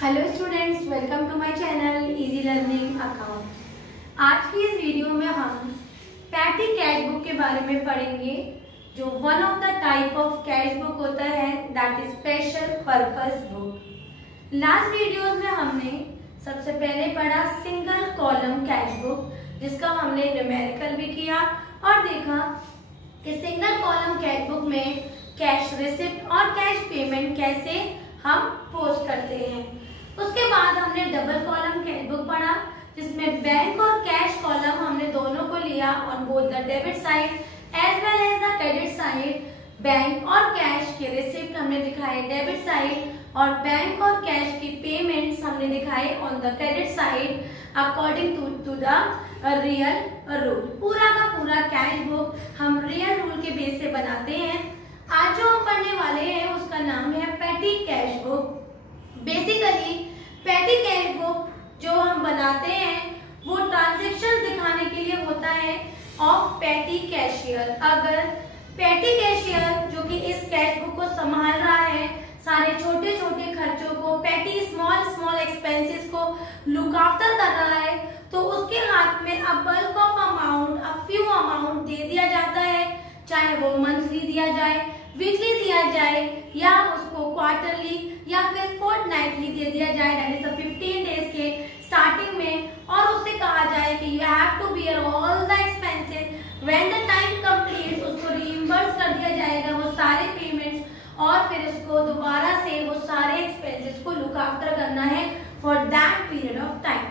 Hello students, welcome to my channel easy learning account. आज की इस वीडियो में हम पैटी कैश बुक के बारे में पढ़ेंगे, जो one of the type of cash book होता है, that is special purpose book. Last videos में हमने सबसे पहले पढ़ा सिंगल कॉलम कैश बुक, जिसका हमने न्यूमेरिकल भी किया और देखा कि सिंगल कॉलम कैश बुक में कैश रिसिप्ट और कैश पेमेंट कैसे हम पोस्ट करते हैं। उसके बाद हमने डबल कॉलम कैश बुक पढ़ा, जिसमें बैंक और कैश कॉलम हमने दोनों को लिया on both the debit side as well as the credit side. Bank और कैश के रिसिप्ट हमने दिखाए डेबिट साइड और बैंक और कैश की पेमेंट्स हमने दिखाए on the credit side according to the real rule. पूरा का पूरा कैश बुक हम रियल रूल के बेस से बनाते हैं। आज जो हम पढ़ने वाले हैं उसका नाम है petty cash book. Basically petty cash book जो हम बनाते हैं वो ट्रांजैक्शन दिखाने के लिए होता है ऑफ पैटी कैशियर। अगर पैटी कैशियर जो कि इस कैश बुक को संभाल रहा है, सारे छोटे छोटे खर्चों को, पैटी स्मॉल एक्सपेंसेस को लुक आफ्टर कर रहा है, तो उसके हाथ में a bulk of amount, a few amount दे दिया जाता है, चाहे वो मंथली दिया जाए, वीकली दिया जाए या उसको क्वार्टरली या फिर फोर्टनाइटली दे दिया जाए, दैट इज 15 डेज के स्टार्टिंग में, और उससे कहा जाए कि you have to bear all the expenses when the time completes. उसको रीइंबर्स कर दिया जाएगा वो सारे पेमेंट्स और फिर उसको दोबारा से वो सारे एक्सपेंसेस को लुक आफ्टर करना है for that period of time.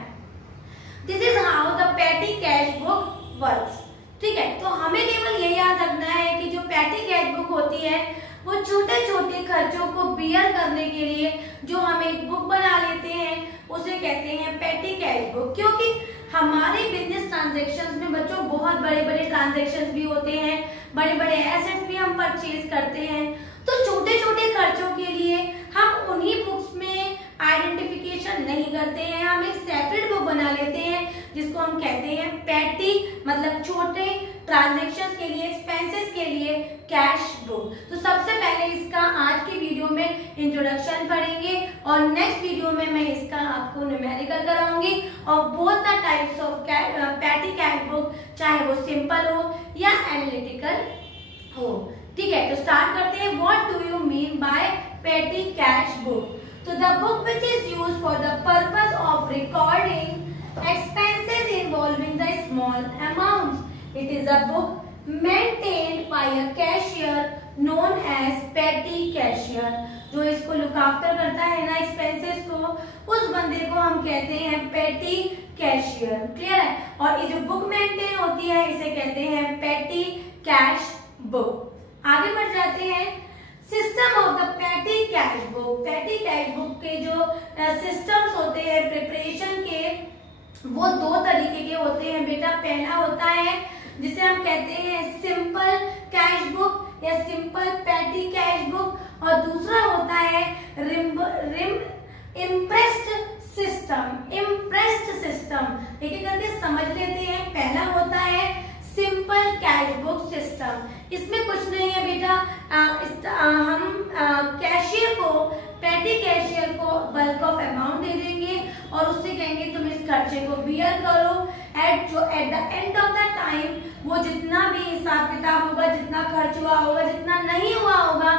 This is how the petty cash book works. ठीक है, तो हमें केवल ये याद रखना है कि जो पैटी कैश बुक होती है वो छोटे छोटे खर्चों को बियर करने के लिए जो हम एक बुक बना लेते हैं उसे कहते हैं पैटी कैश बुक। क्योंकि हमारे बिजनेस ट्रांजैक्शंस में बच्चों बहुत बड़े बड़े ट्रांजैक्शंस भी होते हैं, बड़े बड़े एसेट्स भी हम परचेज करते हैं, तो छोटे छोटे खर्चों के लिए हम उन्हीं बुक्स में आइडेंटिफिकेशन नहीं करते हैं, हम एक सेपरेट बुक बना लेते हैं जिसको हम कहते हैं पैटी, मतलब छोटे ट्रांजैक्शंस के लिए, एक्सपेंसेस के लिए कैश बुक। तो सबसे पहले इसका आज की वीडियो में इंट्रोडक्शन पढ़ेंगे और नेक्स्ट वीडियो में मैं इसका आपको न्यूमेरिकल कराऊंगी और both the types of petty cash book, चाहे वो सिंपल हो या एनालिटिकल हो। ठीक है, तो स्टार्ट करते हैं। What do you mean by petty cash book? So the book which is used for the purpose of recording expenses involving the small amounts. It is a book maintained by a cashier known as petty cashier. जो इसको look after करता है ना expenses को, उस बंदे को हम कहते हैं petty cashier। क्लियर है? और ये जो बुक मेंटेन होती है इसे कहते हैं petty cash book। आगे बढ़ जाते हैं। System of the petty cash book. Petty cash book के जो सिस्टम्स होते हैं प्रिपरेशन के, वो दो तरीके के होते हैं बेटा। पहला होता है जिसे हम कहते हैं सिंपल कैश बुक या सिंपल पैटी कैश बुक, और दूसरा होता है इम्प्रेस्ड सिस्टम। एक एक करके समझ लेते हैं। पहला होता है सिंपल कैश बुक सिस्टम। इसमें कुछ नहीं है बेटा, हम कैशियर को, पैटी कैशियर को बल्क ऑफ अमाउंट दे देंगे और उससे कहेंगे तुम इस खर्चे को बियर करो। Eight the end of the time वो जितना भी हिसाब किताब होगा, जितना खर्च हुआ होगा, जितना नहीं हुआ होगा,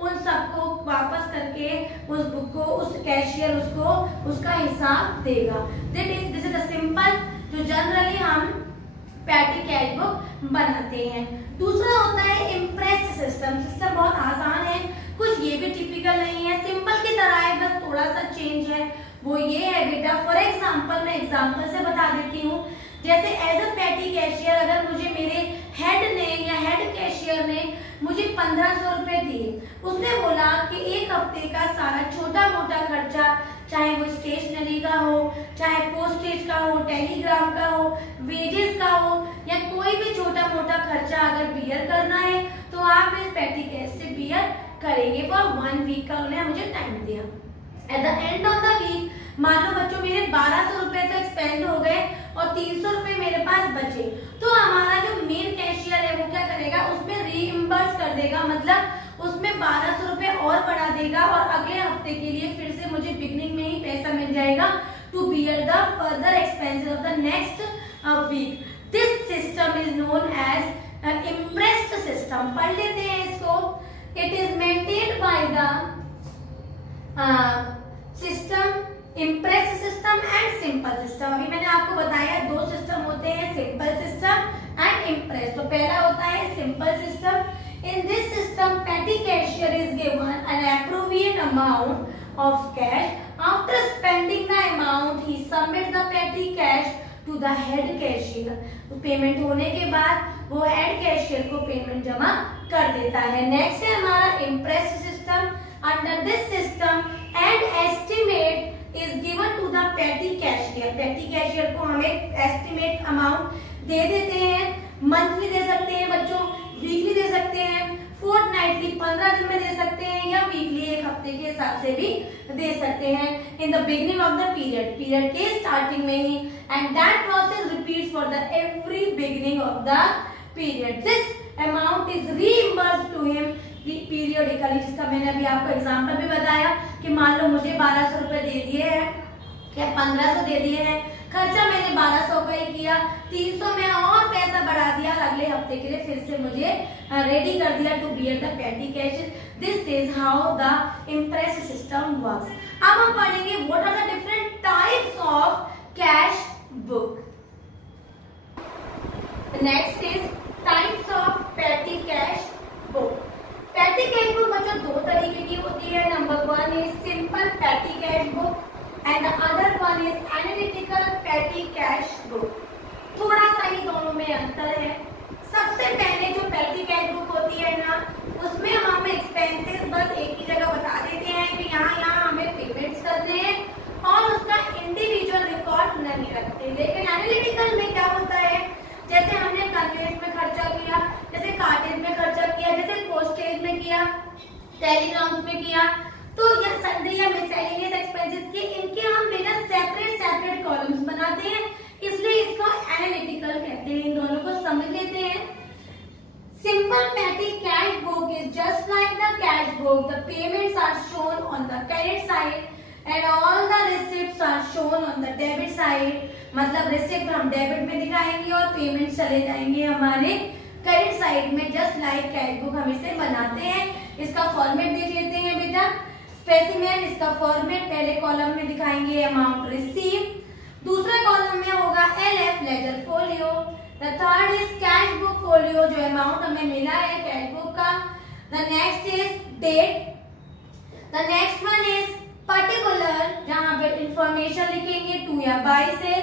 उन सबको वापस करके उस बुक को, उस कैशियर उसको उसका हिसाब देगा। दिस इज द सिंपल जो जनरली हम पैटी कैश बुक बनाते हैं। दूसरा होता है इम्प्रेस्ड सिस्टम। सिस्टम बहुत आसान है, कुछ ये भी टिपिकल नहीं है, सिंपल की तरह है, बस थोड़ा सा चेंज है। वो ये है बेटा, फॉर एग्जांपल मैं एग्जांपल से बता देती हूँ। जैसे एज अ पैटी कैशियर अगर मुझे मेरे हेड ने या हेड कैशियर ने मुझे 1500 रुपए दिए, उसने बोला कि एक हफ्ते का सारा छोटा मोटा खर्चा, चाहे वो स्टेशनरी का हो, चाहे पोस्टेज का हो, टेलीग्राम का हो, वेजेस का हो, या कोई भी छोटा मोटा खर्चा अगर बियर करना है तो आप इस पैटी कैश से बियर करेंगे फॉर 1 वीक का उन्हें मुझे टाइम दिया। At the end of the week मान लो बच्चों मेरे 1200 रुपए तो एक्सपेंड हो गए और 300 रुपए मेरे पास बचे, तो हमारा जो मेन कैशियर है वो क्या करेगा, उसमें रीइंबर्स कर देगा, मतलब उसमें 1200 रुपए और बढ़ा देगा और अगले हफ्ते के लिए फिर से मुझे बिगनिंग में ही पैसे of the next week. This system is known as impressed system. पढ़ लेते हैं इसको. It is maintained by the system, impressed system and simple system. अभी मैंने आपको बताया दो सिस्टम होते हैं, सिंपल सिस्टम एंड इम्प्रेस. तो पहला होता है simple system. In this system, petty cashier is given an appropriate amount of cash. After spending the amount, he submits the petty cash to the head cashier. तो payment होने के बाद वो head cashier को पेमेंट जमा कर देता है. नेक्स्ट है हमारा imprest system. Under this system and estimate is given to the petty cashier. Petty cashier को हम एक एस्टिमेट अमाउंट दे देते हैं. मंथली दे सकते हैं बच्चों, वीकली दे सकते हैं, फोर्टनाइटली 15 दिन में दे सकते हैं, या वीकली एक हफ्ते के हिसाब से भी दे सकते हैं. In the beginning of the period के स्टार्टिंग में ही. And that process repeats for the every beginning of the period. This amount is reimbursed to him periodically. जिसका मैंने अभी आपको एग्जांपल भी बताया कि मान लो मुझे 1200 रुपए दे दिए हैं या 1500 दे दिए हैं, खर्चा मैंने 1200 का ही किया, 300 में और पैसा बढ़ा दिया, अगले हफ्ते के लिए फिर से मुझे रेडी कर दिया to bear the petty cash. This is how the imprest system works. अब हम पढ़ेंगे what are the different types of cash book. Next is types of petty cash book. Petty cash book बच्चों दो तरीके की होती है. Number 1 is simple petty cash book and the other one is analytical petty cash book. थोड़ा सा ही दोनों में अंतर है. सबसे पहले जो petty cash book होती है ना, उसमें हम एक्सपेंसेस बस एक ही जगह बता देते हैं कि यहाँ हमें पेमेंट्स करने हैं और उसका इंडिविजुअल रिकॉर्ड नहीं रखते. लेकिन एनालिटिकल में क्या होता है, जैसे हमने कन्वेंस में खर्चा किया, जैसे कार्टेज में खर्चा किया, जैसे पोस्टेज में किया, टेलीग्राम्स में किया, तो यह सन्डे या मिसलेनियस एक्सपेंसेस के इनके हम बेटा सेपरेट कॉलम्स बनाते हैं, इसलिए इसको एनालिटिकल कहते हैं. इन दोनों को समझ लेते हैं. Simple petty cash book is just like the cash book. The payments are shown on the credit side and all the receipts are shown on the debit side. मतलब रिसिप्ट हम डेबिट में दिखाएंगे और पेमेंट चले जाएंगे हमारे credit side में. Just like cash book हम इसे बनाते हैं. इसका फॉर्मेट देख लेते हैं बेटा. स्पेसिमेन, इसका फॉर्मेट पहले कॉलम में दिखाएंगे अमाउंट रिसीव, दूसरे कॉलम में होगा LF ledger folio, the third is cash book folio जो अमाउंट हमें मिला है कैश बुक का. The next is date, the next one is particular जहां पे इंफॉर्मेशन लिखेंगे 2 या 22 से.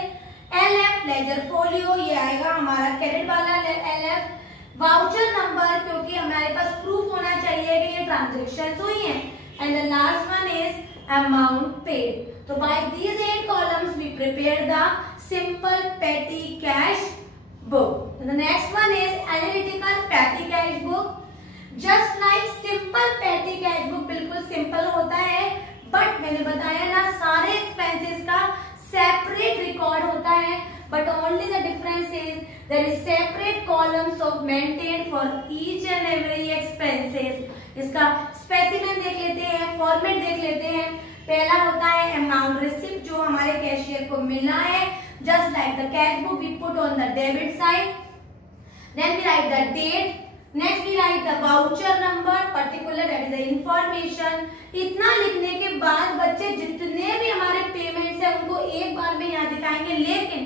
एलएफ लेजर फोलियो ये आएगा हमारा क्रेडिट वाला एलएफ. वाउचर नंबर क्योंकि हमारे पास प्रूफ होना चाहिए कि ये ट्रांजेक्शन हुई है. And the last one is amount paid. So by these 8 columns we prepare the simple petty cash book. And the next one is analytical petty cash book. Just like simple petty cash book बिल्कुल simple होता है, but मैंने बताया ना सारे expenses का separate record होता है, but only the difference is there is separate columns of maintained for each and every expenses. इसका स्पेसिमेन देख लेते हैं, फॉर्मेट देख लेते हैं. पहला होता है अमाउंट रिसिप्ट जो हमारे कैशियर को मिला है. Just like the cash book we put on the debit side. Then we write the date. Next we write the voucher number particular that is the information. इतना लिखने के बाद बच्चे जितने भी हमारे पेमेंट्स है उनको एक बार में यहाँ दिखाएंगे, लेकिन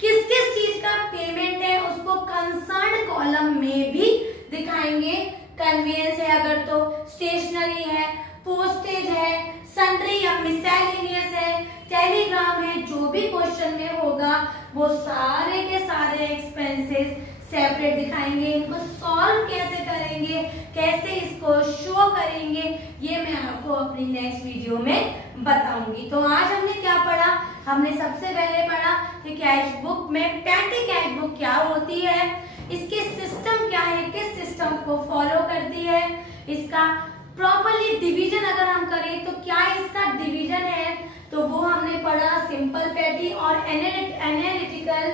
किस किस चीज का पेमेंट है उसको कंसर्न कॉलम में भी दिखाएंगे. कन्वेंस है अगर तो, स्टेशनरी है, पोस्टेज है, सन्ड्री या मिसलेनियस है, टेलीग्राम है, जो भी क्वेश्चन में होगा वो सारे के सारे एक्सपेंसेस सेपरेट दिखाएंगे. इनको सॉल्व कैसे करेंगे, कैसे इसको शो करेंगे, ये मैं आपको अपनी नेक्स्ट वीडियो में बताऊंगी. तो आज हमने क्या पढ़ा, हमने सबसे पहले पढ़ा कि कैश बुक में पेटी कैश बुक क्या होती है, इसके सिस्टम क्या है, किस सिस्टम को फॉलो करती है, इसका प्रॉपरली डिवीजन अगर हम करें तो क्या इसका डिवीजन है, तो वो हमने पढ़ा. सिंपल पेटी और एनालिटिकल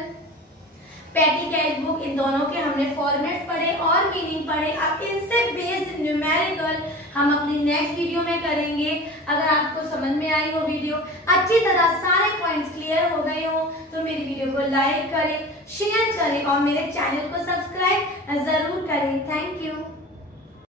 पेटी कैश बुक, इन दोनों के हमने फॉर्मेट पढ़े और मीनिंग पढ़े. अब इनसे बेस्ड न्यूमेरिकल हम अपनी नेक्स्ट वीडियो में करेंगे. अगर आपको समझ में आई वो वीडियो अच्छी तरह सारे पॉइंट्स क्लियर हो गए हो तो मेरी वीडियो को लाइक करें, शेयर करें और मेरे चैनल को सब्सक्राइब